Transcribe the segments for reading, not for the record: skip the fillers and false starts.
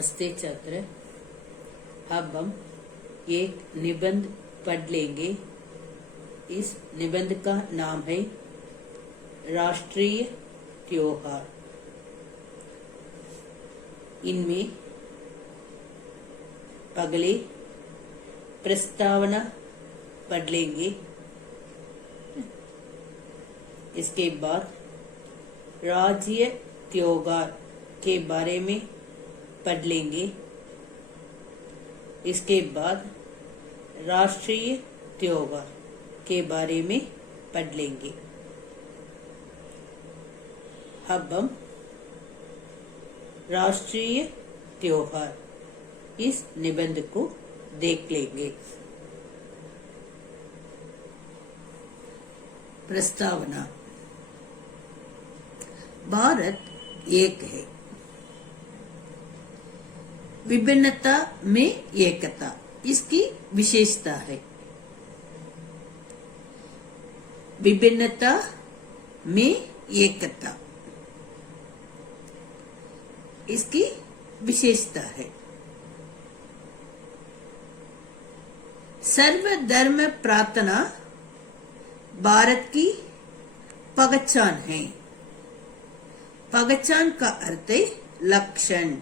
नमस्ते छात्र। अब हम एक निबंध पढ़ लेंगे। इस निबंध का नाम है राष्ट्रीय त्योहार। इनमें पहले प्रस्तावना पढ़ लेंगे, इसके बाद राज्य त्योहार के बारे में पढ़ लेंगे, इसके बाद राष्ट्रीय त्योहार के बारे में पढ़ लेंगे। अब हम राष्ट्रीय त्योहार इस निबंध को देख लेंगे। प्रस्तावना। भारत एक है, विभिन्नता में एकता इसकी विशेषता है। विभिन्नता में एकता इसकी विशेषता है। सर्वधर्म प्रार्थना भारत की पहचान है। पहचान का अर्थ है लक्षण,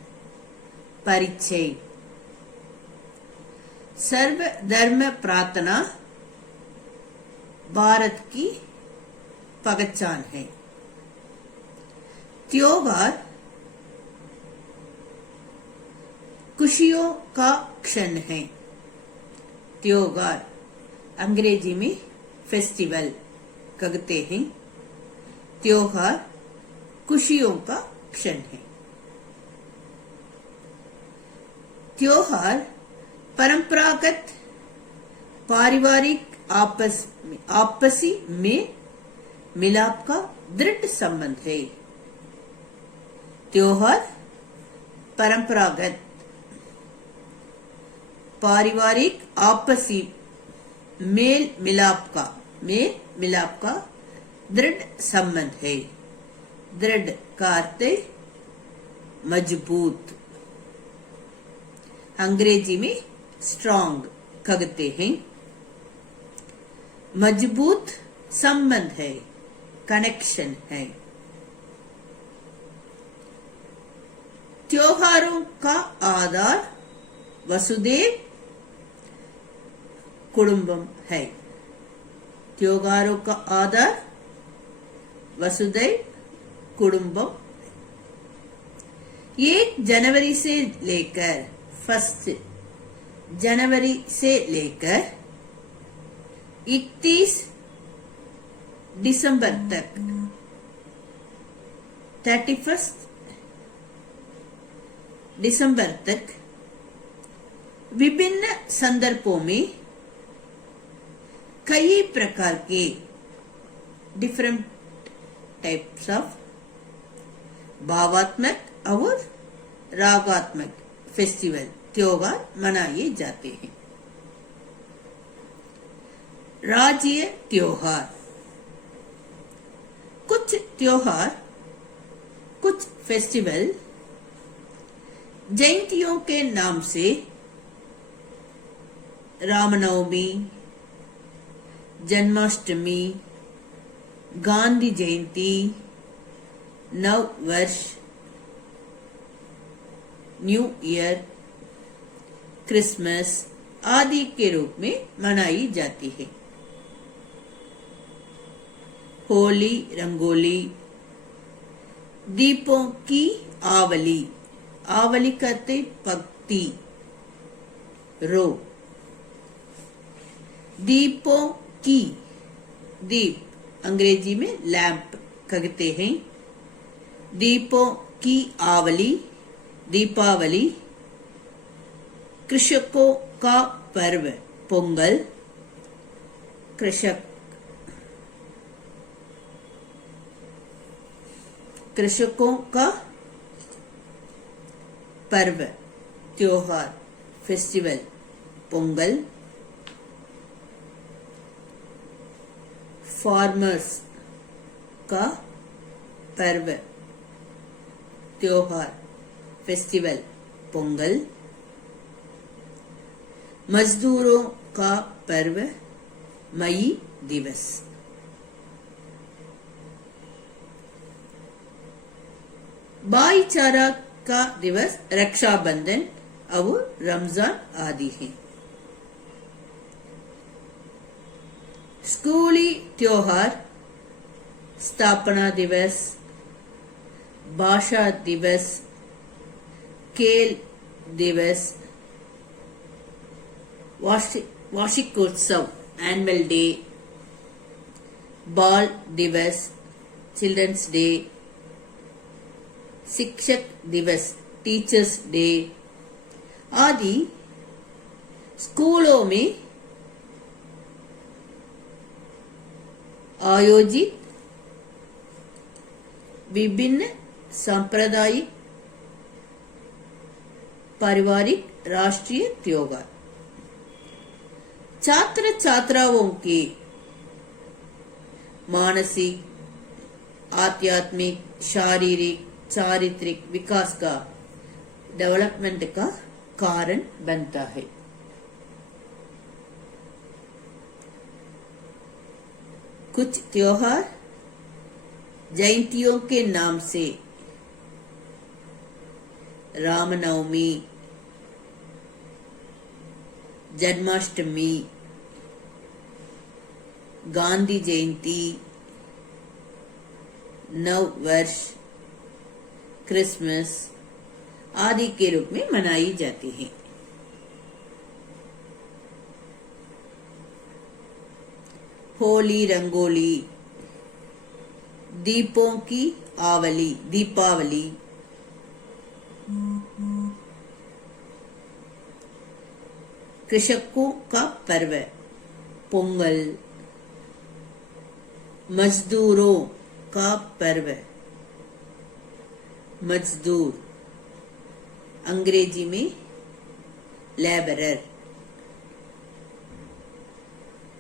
परिचय। सर्वधर्म प्रार्थना भारत की पहचान है। त्योहार खुशियों का क्षण है। त्योहार अंग्रेजी में फेस्टिवल कहते हैं। त्योहार खुशियों का क्षण है। त्योहार परंपरागत पारिवारिक आपसी में मिलाप का दृढ़ संबंध है। त्योहार परंपरागत पारिवारिक आपसी मेल मिलाप का दृढ़ संबंध है। दृढ़ का अर्थ मजबूत, अंग्रेजी में स्ट्रॉन्ग कहते हैं। मजबूत संबंध है, कनेक्शन है। त्योहारों का आधार वसुधैव कुटुंबकम है। त्योहारों का आधार वसुधैव कुटुंबकम। 1 जनवरी से लेकर 1 जनवरी से लेकर 31 दिसंबर तक 31 दिसंबर तक विभिन्न संदर्भों में कई प्रकार के डिफरेंट टाइप्स ऑफ भावात्मक और रागात्मक फेस्टिवल त्योहार मनाए जाते हैं। राज्य त्योहार। कुछ त्योहार, कुछ फेस्टिवल जयंतियों के नाम से रामनवमी, जन्माष्टमी, गांधी जयंती, नव वर्ष, न्यू ईयर, क्रिसमस आदि के रूप में मनाई जाती है। होली, रंगोली, दीपों की आवली, आवली कहते पंक्ति, रो। दीपों की, दीप अंग्रेजी में लैंप कहते हैं। दीपों की आवली, दीपावली। कृषकों का पर्व, पोंगल। कृषकों का पर्व, त्योहार, फेस्टिवल, पोंगल। फार्मर्स का पर्व, त्योहार, फेस्टिवल, पोंगल। मजदूरों का पर्व मई दिवस। भाईचारा का दिवस रक्षाबंधन और रमजान आदि है। स्कूली त्योहार स्थापना दिवस, भाषा दिवस, खेल दिवस, वार्षिकोत्सव एनुअल डे, बाल दिवस चिल्ड्रंस डे, शिक्षक दिवस टीचर्स डे आदि स्कूलों में आयोजित विभिन्न सांप्रदायिक, पारिवारिक, राष्ट्रीय त्योहार छात्र छात्राओं के मानसिक, आध्यात्मिक, शारीरिक, चारित्रिक विकास का डेवलपमेंट का कारण बनता है। कुछ त्योहार जयंतियों के नाम से रामनवमी, जन्माष्टमी, गांधी जयंती, नव वर्ष, क्रिसमस आदि के रूप में मनाई जाती है। होली, रंगोली, दीपों की आवली, दीपावली, कृषकों का पर्व पोंगल, मजदूरों का पर्व मजदूर, अंग्रेजी में लेबरर,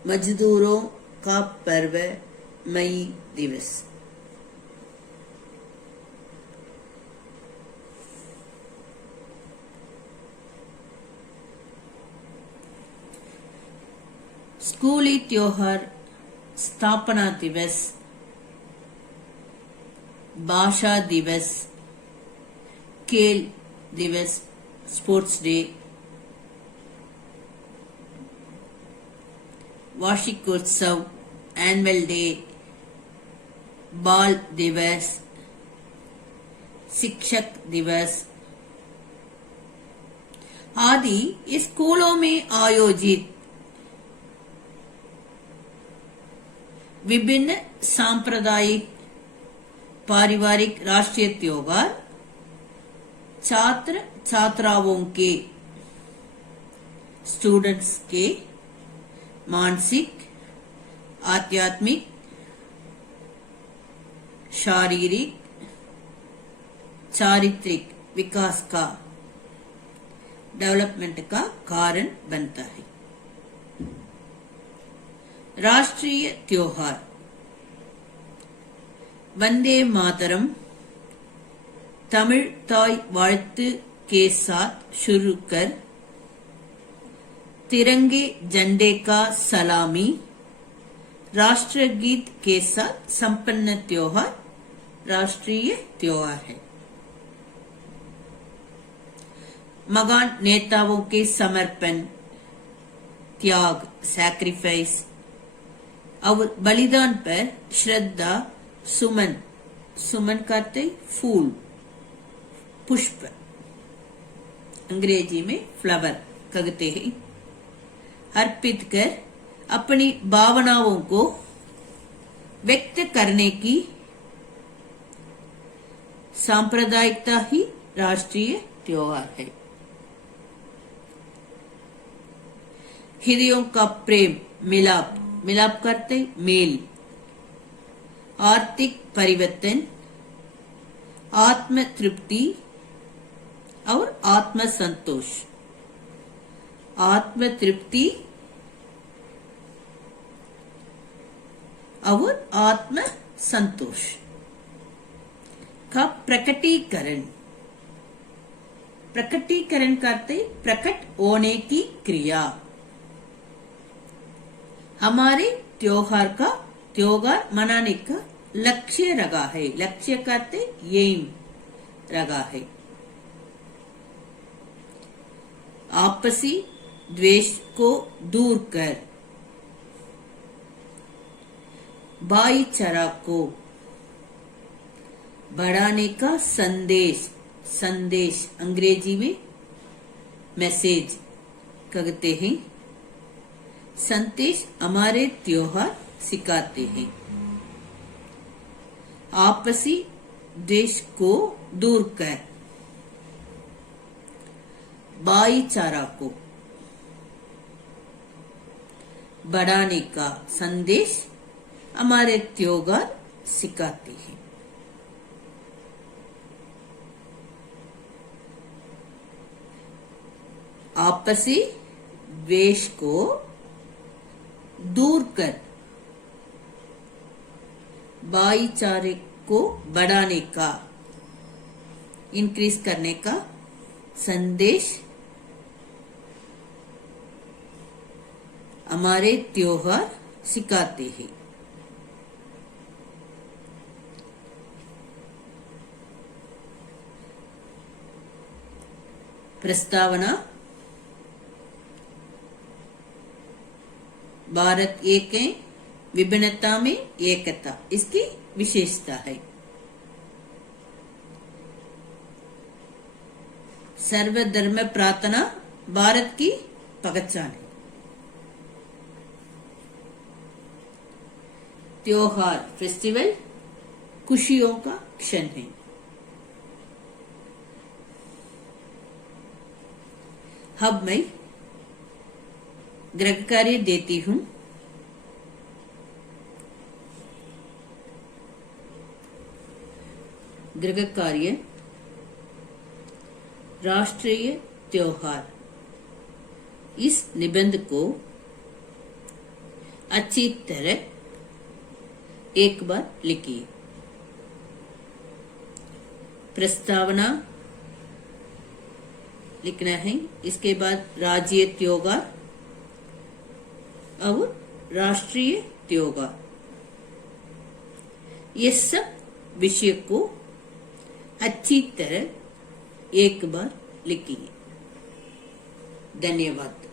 मजदूरों का पर्व मई दिवस। स्कूली त्योहार स्थापना दिवस, भाषा दिवस, खेल दिवस स्पोर्ट्स डे, वार्षिकोत्सव एनुअल डे, बाल दिवस, शिक्षक दिवस आदि स्कूलों में आयोजित विभिन्न सांप्रदायिक, पारिवारिक, राष्ट्रीय त्योहार छात्र छात्राओं के, स्टूडेंट्स के मानसिक, आध्यात्मिक, शारीरिक, चारित्रिक विकास का डेवलपमेंट का कारण बनता है। राष्ट्रीय त्योहार वंदे मातरम तमिल ताई वाழ்த்து के साथ शुरू कर तिरंगे झंडे का सलामी, राष्ट्रगीत के साथ संपन्न त्योहार राष्ट्रीय त्योहार है। महान नेताओं के समर्पण, त्याग, सैक्रिफाइस और बलिदान पर श्रद्धा सुमन, सुमन करते फूल, पुष्प, अंग्रेजी में फ्लावर कहते हैं, अर्पित कर अपनी भावनाओं को व्यक्त करने की सांप्रदायिकता ही राष्ट्रीय त्योहार है। हृदयों का प्रेम, मिलाप, मिलाप करते मेल, आर्थिक परिवर्तन, आत्म तृप्ति और आत्म संतोष, आत्म तृप्ति और आत्म संतोष का प्रकटीकरण, प्रकटीकरण करते प्रकट होने की क्रिया। हमारे त्योहार मनाने का लक्ष्य रखा है। लक्ष्य करते एम रखा है। आपसी द्वेष को दूर कर, भाईचारा को बढ़ाने का संदेश। संदेश अंग्रेजी में मैसेज कहते हैं। संदेश हमारे त्योहार सिखाते हैं। आपसी द्वेष को दूर कर, भाईचारा को बढ़ाने का संदेश हमारे त्योहार सिखाते हैं। आपसी द्वेष को दूर कर, भाईचारे को बढ़ाने का, इंक्रीज करने का संदेश हमारे त्योहार सिखाते हैं। प्रस्तावना। भारत एक है, विभिन्नता में एकता इसकी विशेषता है। सर्वधर्म प्रार्थना भारत की पहचान है। त्योहार फेस्टिवल खुशियों का क्षण है। अब मैं गृह कार्य देती हूं। गृह कार्य। राष्ट्रीय त्योहार। इस निबंध को अच्छी तरह एक बार लिखिए। प्रस्तावना लिखना है। इसके बाद राज्य त्योहार और राष्ट्रीय त्योहार, ये सब विषय को अच्छी तरह एक बार लिखिए। धन्यवाद।